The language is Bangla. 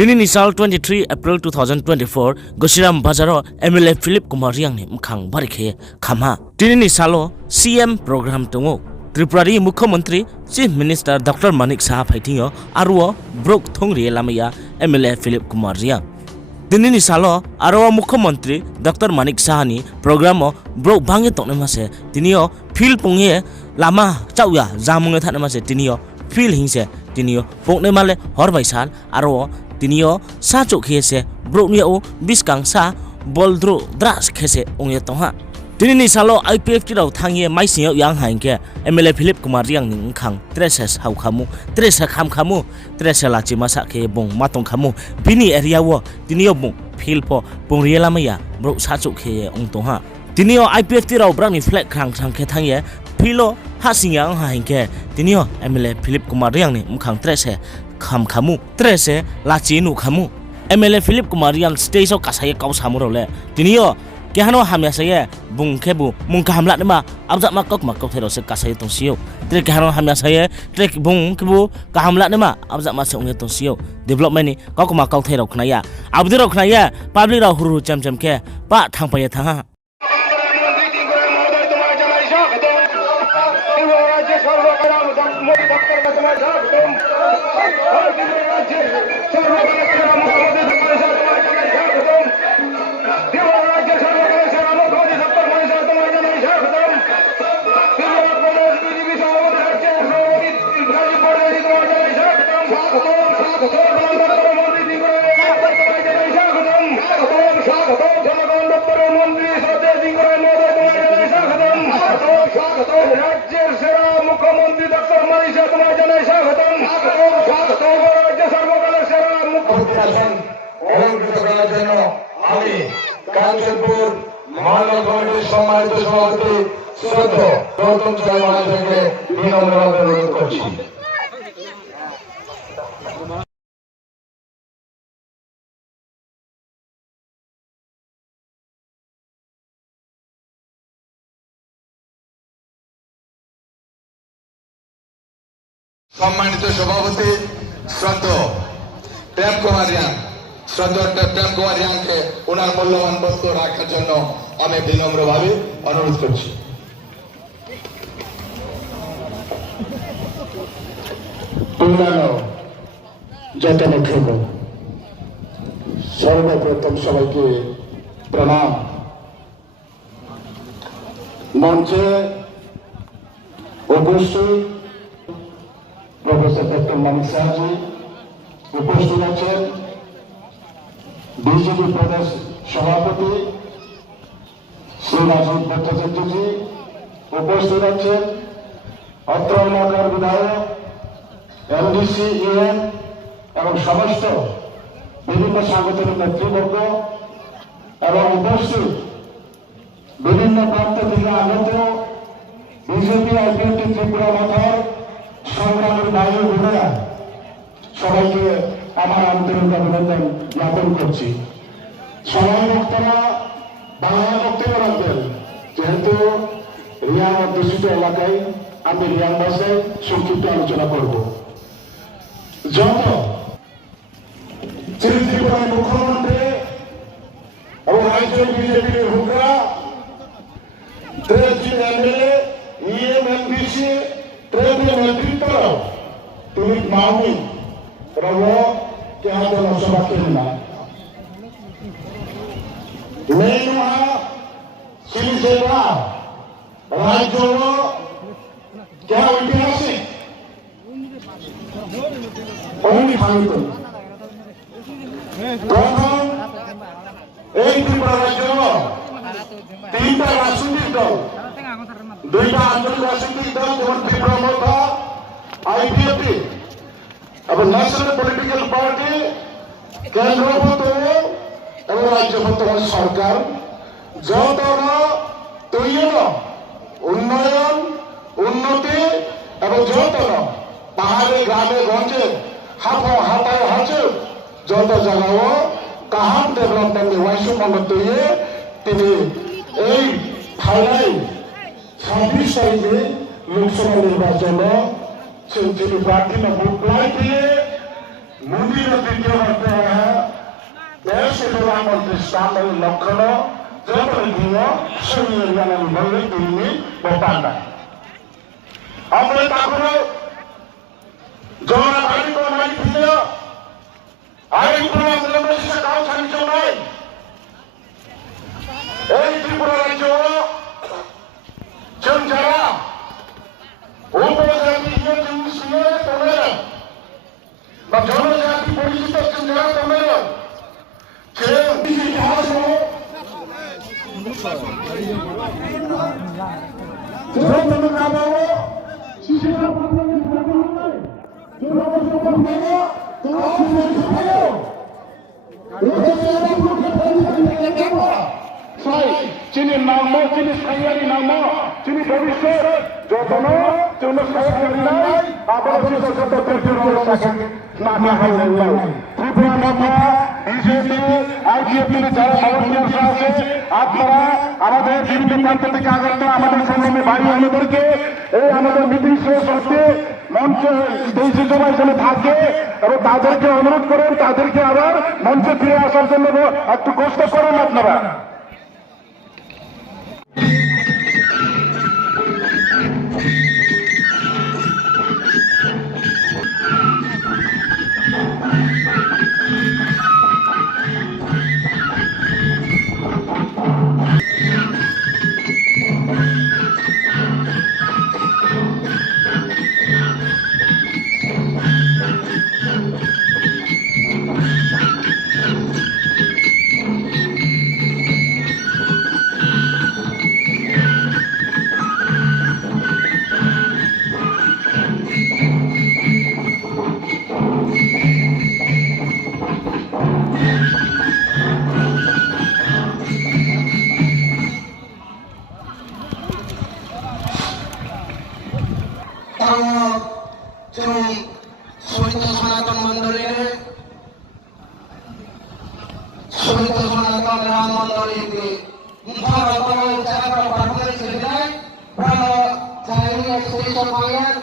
Tini ni sal 23 April 2024 Gosiram Bazaro MLA Philip Kumar Riang ni mkhang barikhe khama. Tini ni salo CM program tongo. Tripurari Mukhyamantri Chief Minister Dr. Manik Saha Phaitingo Arwo Brok Thongri Lamaya MLA Philip Kumar Riang. Tini ni salo Arwa Mukhyamantri Dr. Manik Saha ni programo Brok Bange Tokne Mase Tinio Phil Pungye Lama Chauya Jamunge Thane Mase Tinio Phil Hingse Tinio Pokne Male Horbaisal Arwo Tinio sa chok khese brok niya o biskang sa boldro dras khese ongye tongha tini ni salo IPF ti raw thangye mai sinyo yang hainke MLA Philip Kumar Riang ning khang treses hau khamu tresa kham khamu tresa lachi masa khe bong matong khamu bini area wo tinio bong philpo bong riela maya brok sa chok khe ong tongha tinio IPF ti raw brani flag khang khang khe thangye philo ha singyang hainke tinio MLA Philip Kumar Riang ni mkhang trese kham khamu trese lachi nu khamu MLA Philip Kumar Riang stage of kasaye kau samurole tinio kehano hamya saye bung khebu mung kahamla nema abjak makok makok thero se kasaye tongsiyo tre kehano hamya saye tre bung kebu kahamla nema abjak ma se onge tongsiyo development ni kok makok thero khnaya abdi ro khnaya public ra huru cham cham ke pa thangpaye thanga Kanchanpur মহানগর কমিটির সম্মানিত সভাপতি শ্রদ্ধা গৌতম সাহেব মহাশয়কে বিনম্রভাবে অনুরোধ করছি। সম্মানিত সভাপতি শ্রদ্ধা প্রেম কুমার রিয়াং শ্রদ্ধা প্রেম কুমার রিয়াংকে ওনার মূল্যবান বক্তব্য রাখার জন্য আমি বিনম্রভাবে অনুরোধ করছি। অন্যান্য যত নেতৃবৃন্দ সর্বপ্রথম সবাইকে প্রণাম। মঞ্চে উপস্থিত প্রফেসর ডক্টর মানিক সাহাজি উপস্থিত আছেন, বিজেপি প্রদেশ সভাপতি শ্রী রাজীব ভট্টাচার্যজি উপস্থিত আছেন, অত্র এলাকার বিধায়ক এলডিসি ইউএন এবং সমস্ত বিভিন্ন সাংগঠনিক নেতৃবর্গ এবং উপস্থিত বিভিন্ন প্রান্ত থেকে আগত বিজেপি আইপিএফটি ত্রিপুরা মাথার সংগ্রামের বাইরে বোনেরা সবাইকে আমার আন্তরিক অভিনন্দন জ্ঞাপন করছি। সবাই বক্তারা বাংলা বক্তব্য রাখবেন, যেহেতু রিয়াং অধ্যুষিত এলাকায় আমি রিয়াং ভাষায় সংক্ষিপ্ত আলোচনা করব। যত ত্রিপুরার মুখ্যমন্ত্রী এবং রাজ্যের বিজেপির হুকরা এমএলএ ইএম এমপিসি ট্রেনের নেতৃত্ব তুমি মাউনি Prawo kehado nasabakin na. Lena sinisera Rajolo kaya ঐতিহাসিক অমনি ভাঙিত তখন এই ত্রিপুরা রাজ্য তিনটা রাজনৈতিক দল, দুইটা আঞ্চলিক রাজনৈতিক দল যেমন ত্রিপুরা মোর্চা আইপিএফটি এবং ন্যাশনাল পলিটিক্যাল পার্টি কেন্দ্র বর্তমানে এবং রাজ্য বর্তমান সরকার যত তৈরি উন্নয়ন উন্নতি এবং যত পাহাড়ে গ্রামে গঞ্জে হাতায় হাঁচে যত জায়গাও কাহাম ডেভেলপমেন্ট ওয়াইসু মন্ডল তৈরি তিনি এই ফাইনাল 26 তারিখে লোকসভা নির্বাচনে তিনি প্রার্থী ভোট দিয়ে মোদীর দ্বিতীয় প্রধানমন্ত্রী স্বামী লক্ষণ জনপ্রতিনিধিও সরিয়ে জানান বলে তিনি বপান আমরা তারপরে জনা বাড়ি তো নাই ছিল আর এই প্রোগ্রাম কাউ সাহায্য নয় এই ত্রিপুরা রাজ্য जों যারা উপজাতি হিসেবে তোমরা বা জনজাতি পরিচিত जों যারা তোমরা যে ইতিহাস যিনি নাম যিনি সাইয়ারি নাম যিনি ভবিষ্যৎ যতন জন্য সাইয়ারি নাই আবার না ত্রিপুরা মাথা বিজেপি আইপিএফ যারা ভলেন্টিয়ার্স আছে আপনারা আমাদের বিভিন্ন প্রান্ত থেকে আগত আমাদের সংগ্রামী ভাই আমাদেরকে এই আমাদের মিটিং শেষ হচ্ছে মঞ্চে দেশে সবাই যেন থাকে এবং তাদেরকে অনুরোধ করেন তাদেরকে আবার মঞ্চে ফিরে আসার জন্য একটু কষ্ট করেন আপনারা সনাতন মন্ডলীর সনাতন রাম মন্ডলীকে সেই সময়ের